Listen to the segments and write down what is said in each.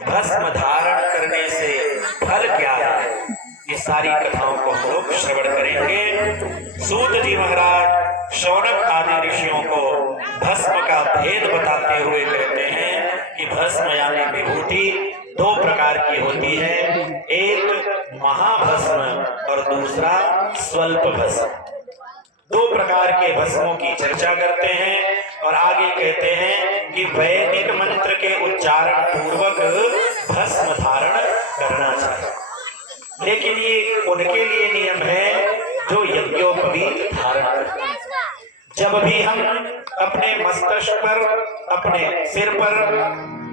भस्म धारण करने से फल क्या है, ये सारी कथाओं को हम लोग श्रवण करेंगे। सूत जी महाराज शौनक आदि ऋषियों को भस्म का भेद बताते हुए कहते हैं कि भस्म यानी विभूति दो प्रकार की होती है, एक महाभस्म और दूसरा स्वल्प भस्म। दो प्रकार के भस्मों की चर्चा करते हैं और आगे कहते हैं कि वैदिक मंत्र के उच्चारण पूर्वक भस्म धारण करना चाहिए, लेकिन ये उनके लिए नियम है जो यज्ञोपवीत धारण करते हैं। जब भी हम अपने मस्तक पर, अपने सिर पर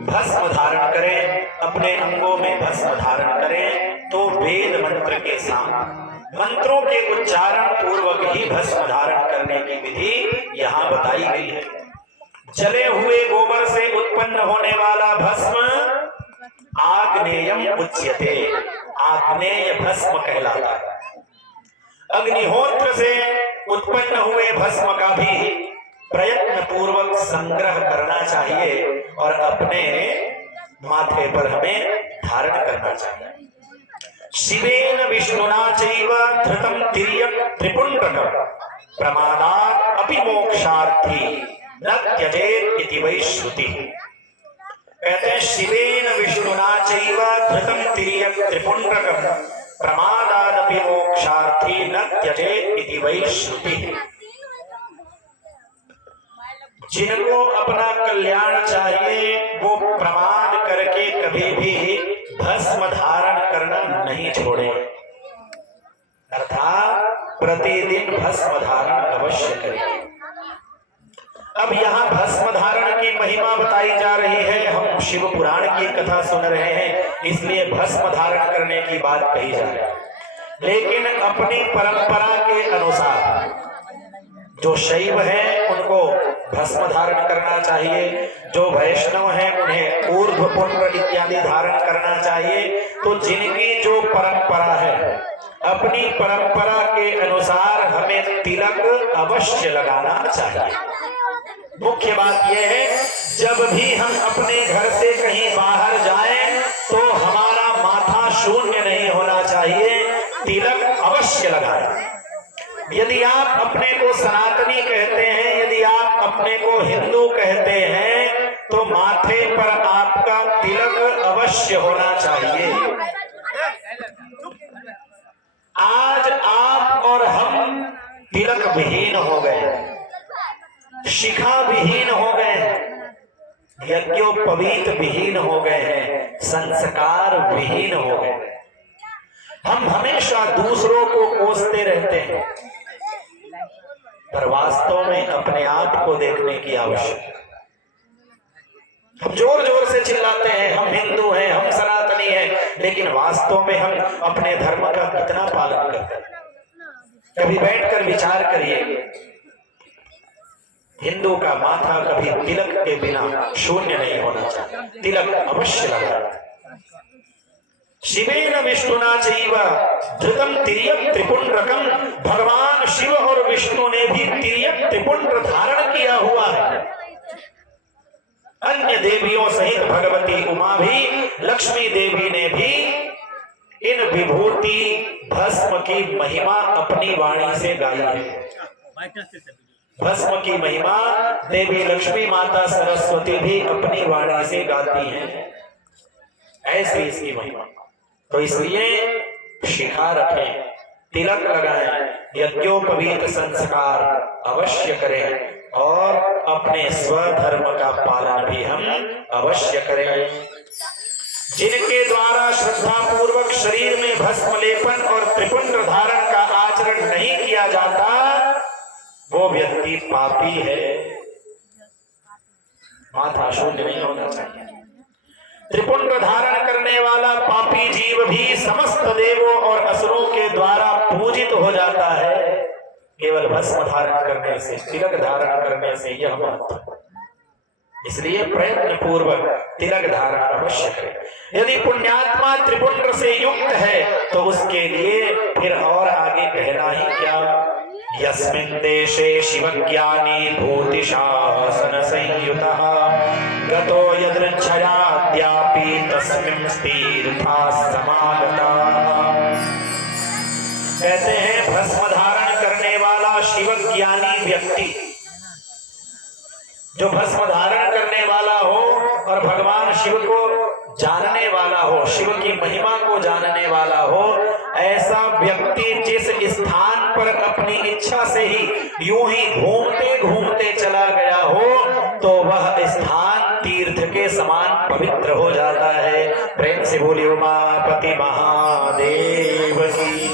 भस्म धारण करें, अपने अंगों में भस्म धारण करें, तो वेद मंत्र के साथ मंत्रों के उच्चारण पूर्वक ही भस्म धारण करने की विधि यहाँ बताई गई है। जले हुए गोबर से उत्पन्न होने वाला भस्म आग्नेयम उच्यते, आग्नेय भस्म कहलाता है। अग्निहोत्र से उत्पन्न हुए भस्म का भी प्रयत्न पूर्वक संग्रह करना चाहिए और अपने माथे पर हमें धारण करना चाहिए। शिवेन विष्णुना चैव धृतम तिर्यक त्रिपुंड्रकम प्रमादात् अपि मोक्षार्थी न त्यजेत् इति वै श्रुति। कहते हैं शिवेन विष्णुना चैव धृतम तिर्यक त्रिपुंड्रकम प्रमादात् अपि मोक्षार्थी न त्यजेत् इति वै श्रुति। जिनको अपना कल्याण चाहिए वो प्रमाद करके कभी भी भस्म धारण करना नहीं छोड़े, अर्थात प्रतिदिन भस्म धारण अवश्य करें। अब यहाँ भस्म धारण की महिमा बताई जा रही है, हम शिव पुराण की कथा सुन रहे हैं, इसलिए भस्म धारण करने की बात कही जा रही है। लेकिन अपनी परंपरा के अनुसार जो शैव है उनको भस्म धारण करना चाहिए, जो वैष्णव हैं उन्हें ऊर्ध्व पुंड्र इत्यादि धारण करना चाहिए। तो जिनकी जो परंपरा है, अपनी परंपरा के अनुसार हमें तिलक अवश्य लगाना चाहिए। मुख्य बात यह है, जब भी हम अपने घर से कहीं बाहर जाएं तो हमारा माथा शून्य नहीं होना चाहिए, तिलक अवश्य लगाएं। यदि आप अपने को सनातनी कहते हैं, यदि आप अपने को हिंदू कहते हैं, तो माथे पर आपका तिलक अवश्य होना चाहिए। आज आप और हम तिलक विहीन हो गए, शिखा विहीन हो गए, यज्ञोपवीत विहीन हो गए हैं, संस्कार विहीन हो गए। हम हमेशा दूसरों को कोसते रहते हैं, पर वास्तव में अपने आप को देखने की आवश्यकता। हम जोर जोर से चिल्लाते हैं हम हिंदू हैं, हम सनातनी हैं, लेकिन वास्तव में हम अपने धर्म का कितना पालन करते हैं? कभी बैठकर विचार करिए, हिंदू का माथा कभी तिलक के बिना शून्य नहीं होना चाहिए, तिलक अवश्य लगाना। शिवेन विष्णुना चैव धृतम तिर्यक त्रिपुंड्रकम, भगवान शिव और विष्णु ने भी तिर्यक त्रिपुंड्र धारण किया हुआ है। अन्य देवियों सहित भगवती उमा भी, लक्ष्मी देवी ने भी इन विभूति भस्म की महिमा अपनी वाणी से गाई है। भस्म की महिमा देवी लक्ष्मी माता सरस्वती भी अपनी वाणी से गाती हैं, ऐसी इसकी महिमा। तो इसलिए शिखा रखें, तिलक लगाएं, यज्ञोपवीत संस्कार अवश्य करें और अपने स्वधर्म का पालन भी हम अवश्य करें। जिनके द्वारा श्रद्धा पूर्वक शरीर में भस्म लेपन और त्रिपुंड धारण का आचरण नहीं किया जाता, वो व्यक्ति पापी है, माथा शून्य नहीं होना चाहिए। त्रिपुंड धारण करने वाला पापी जीव भी समस्त देवों और असुरों के द्वारा पूजित हो जाता है, केवल भस्म धारण करने से, तिलक धारण करने से। यह महत्व, इसलिए प्रयत्न पूर्वक तिलक धारण अवश्य करें। यदि पुण्यात्मा त्रिपुंड से युक्त है तो उसके लिए फिर और आगे कहना ही क्या। यस्मिन् देशे शिवज्ञानी भूतिशासन संयुतः गतो यदृच्छयाद्यापि तथापि तस्मिन् तीर्था समागता। कहते हैं भस्म धारण करने वाला शिव ज्ञानी व्यक्ति, जो भस्म धारण करने वाला हो और भगवान शिव को जानने वाला हो, शिव की महिमा को जानने वाला हो, ऐसा व्यक्ति जिस स्थान पर अपनी इच्छा से ही यूं ही घूमते घूमते चला गया हो, तो वह स्थान तीर्थ के समान पवित्र हो जाता है। प्रेम से बोलिए उमापति महा